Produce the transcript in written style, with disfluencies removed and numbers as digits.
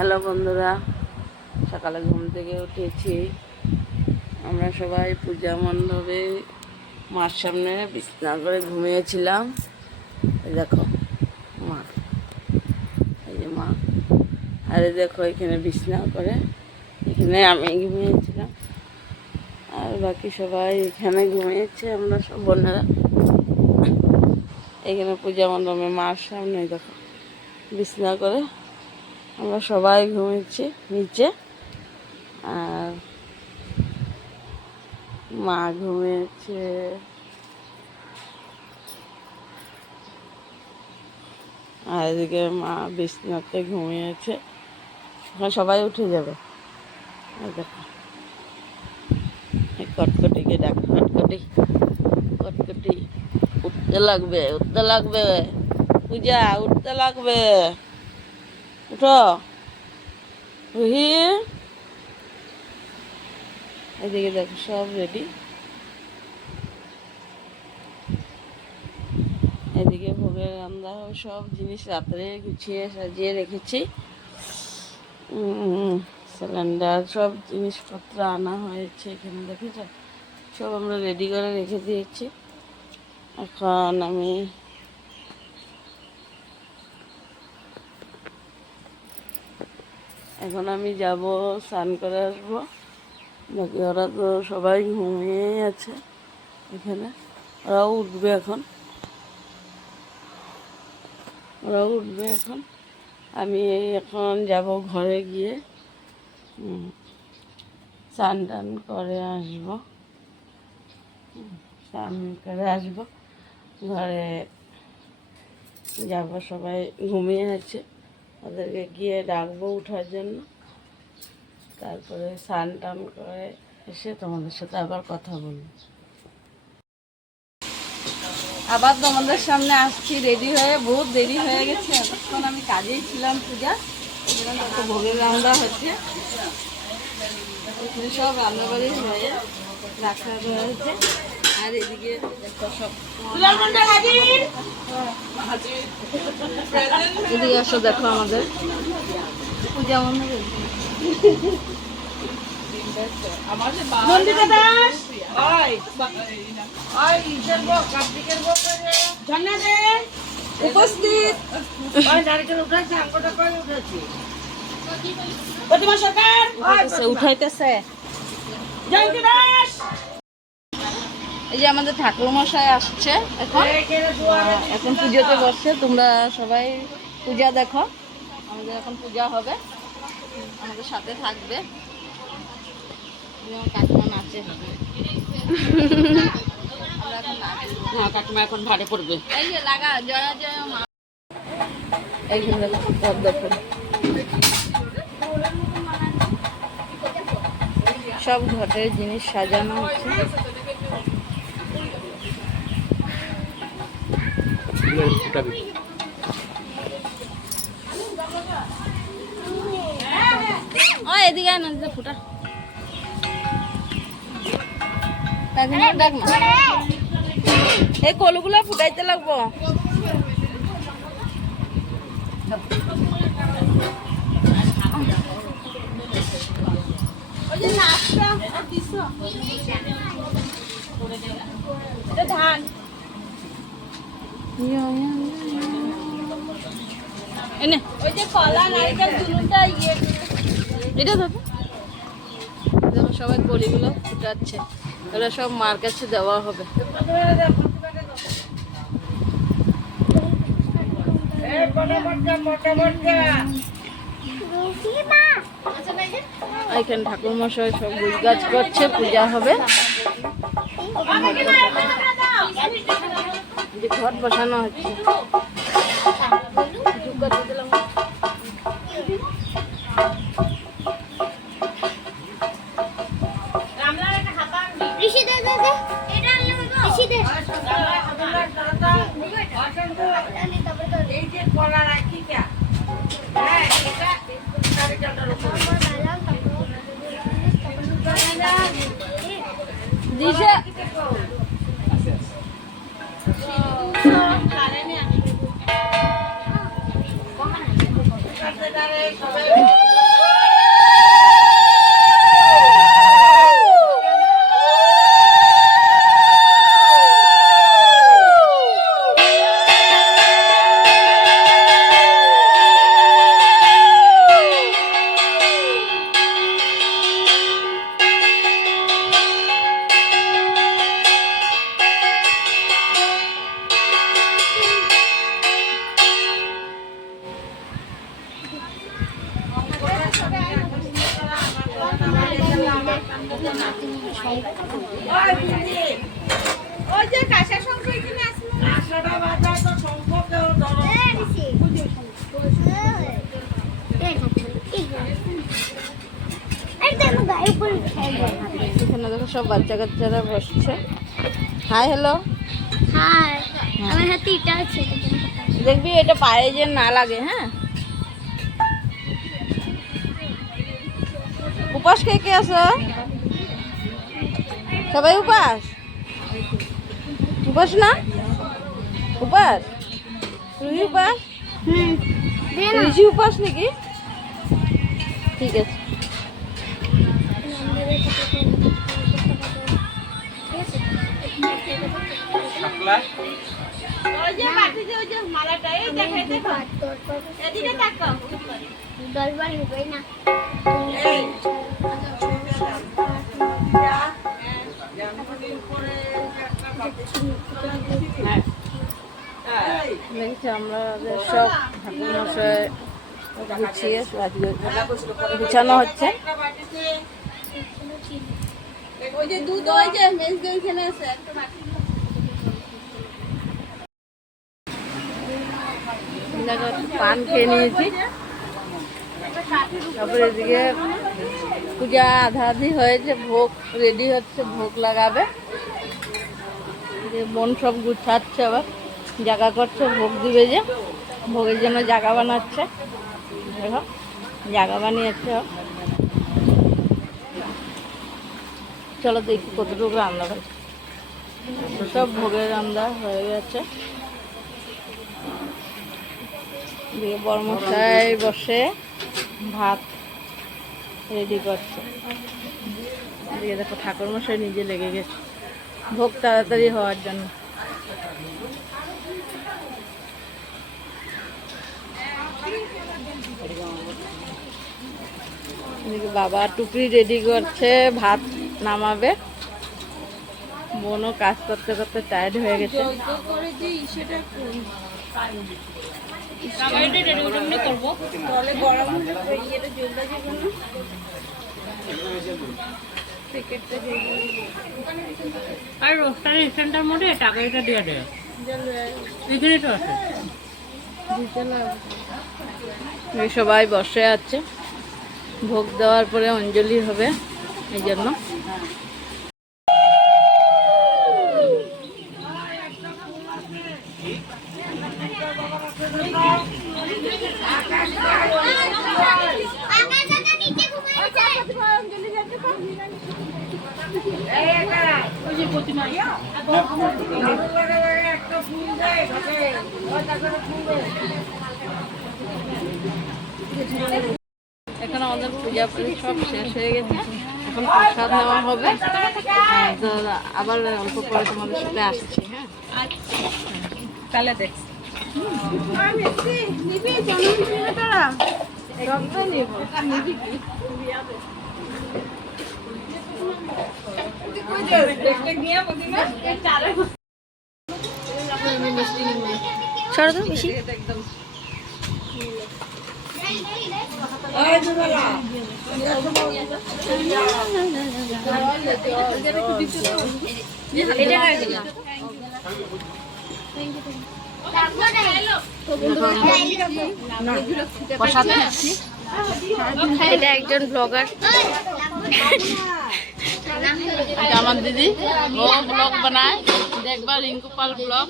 Hello বন্ধুরা, সকালে ঘুম থেকে উঠেছি। আমরা সবাই পূজা মণ্ডপে মার সামনে বিছানা করে ঘুমিয়েছিলাম। এই দেখো মা, এই যে মা, আর এই দেখো এখানে বিছানা করে এখানে আমি ঘুমিয়েছিলাম, আর বাকি সবাই এখানে ঘুমিয়েছে। আমরা সব বোনেরা এখানে পূজা মণ্ডপে মার সামনে দেখো বিছানা করে আমরা সবাই ঘুমিয়েছি নিচে, আর মা ঘুমিয়েছে। আর এদিকে মা বিছানাতে ঘুমিয়েছে। এখন সবাই উঠে যাবে। দেখো কটকটিকে ডাক, কটকটি কটকটি উঠতে লাগবে, উঠতে লাগবে, পূজা উঠতে লাগবে, উঠো রুহি। এদিকে দেখো সব রেডি। এদিকে ভোগের রান্না সব জিনিস রাত্রে গুছিয়ে সাজিয়ে রেখেছি। সিলিন্ডার সব জিনিসপত্র আনা হয়েছে এখানে, দেখেছ সব আমরা রেডি করে রেখে দিয়েছি। এখন আমি যাব স্নান করে আসবো। বাকি ওরা তো সবাই ঘুমিয়েই আছে এখানে, ওরাও উঠবে এখন, আমি এখন যাব ঘরে গিয়ে স্নান টান করে আসবো। ঘরে যাব, সবাই ঘুমিয়ে আছে, ওদেরকে গিয়ে ডাকবো উঠার জন্য। তারপরে স্নান টান করে এসে তোমাদের সাথে আবার কথা বলবো। আবার তোমাদের সামনে আসছি রেডি হয়ে, বহুত দেরি হয়ে গেছে। এতক্ষণ আমি কাজেই ছিলাম, পূজা ভোগের রান্না হচ্ছে, সব রান্নাবাড়ি হয়ে রাখা রয়েছে। আর এদিকে সব এদিকে আসো, দেখো আমাদের পূজা মণ্ডপ। উপস্থিত উঠাইতেছে। এই যে আমাদের ঠাকুর মশাই আসছে এখন পুজোতে বসছে। তোমরা সবাই পূজা দেখো, আমাদের এখন পূজা হবে, আমাদের সাথে থাকবে। কাকিমা নাচে, কাকিমা এখন ভাড়ে পড়বে। এই যে লাগা জয়া জয়া মা, এইখানে দেখো পদ্ম ফুল, সব ঘটের জিনিস সাজানো হচ্ছে। এদিকে ফুটা এই কলুগুলো ফুটাইতে লাগবো। ধান এনে ওই যে কলা নারকেল দুটোটা এটা দেখো, দেখো সবাই কলিগুলো ফুটাচ্ছে। এগুলো সব মার কাছে দেওয়া হবে। এখানে ঠাকুর মশাই সব গুজগাছ করছে, পূজা হবে। ঘট বসানো হচ্ছে। দিশা ওই যে কাঁসা শঙ্খ এখানে আসলো কাঁসাটা বাজার তো শঙ্খ কেউ ধরো এখানে দেখো সব বাচ্চা কাচ্চারা বসছে। Hi hello. হাই, আমার হাতে এটা আছে। দেখবি এটা পায়ে যে না লাগে। হ্যাঁ, উপাস কে কে আছো? সবাই উপাস? উপাস না উপাস? রুহি উপাস? রুহি উপাস নাকি? ঠিক আছে। দলবার হবে না। দেখছি আমরা সব ঠাকুর মশাই গুছিয়ে গুছানো হচ্ছে। পান খেয়ে নিয়েছি, তারপরে এদিকে পূজা আধা আধি হয়েছে, ভোগ রেডি হচ্ছে, ভোগ লাগাবে। বোন সব গুছাচ্ছে, আবার জায়গা করছে, ভোগ দিবে যে ভোগের জন্য জায়গা বানাচ্ছে। দেখো জায়গা বানিয়েছে। চলো দেখি কতটুকু রান্না হয়। সব ভোগের রান্না হয়ে গেছে। দিয়ে বড়মশাই বসে ভাত রেডি করছে। দিয়ে দেখো ঠাকুরমশাই নিজে লেগে গেছে ভোগ তাড়াতাড়ি হওয়ার জন্য। বাবা টুকরি রেডি করছে, ভাত নামাবে। বোনও কাজ করতে করতে টায়ার্ড হয়ে গেছে। আর রোস্টার স্ট্যান্ডার মধ্যে টাকা এটা দিয়ে দেয়, এখানে তো আছে। সবাই বসে আছে, ভোগ দেওয়ার পরে অঞ্জলি হবে, এই জন্য। এখন আমাদের পূজা সব শেষ হয়ে গেছে, এখন প্রসাদ নেওয়া হবে। তো আবার অল্প পরে তোমাদের সাথে আসছি। হ্যাঁ, তাহলে দেখ এটা একজন ব্লগার, আমার দিদি, ও ব্লগ বানায়, দেখবা রিঙ্কু পাল ব্লগ।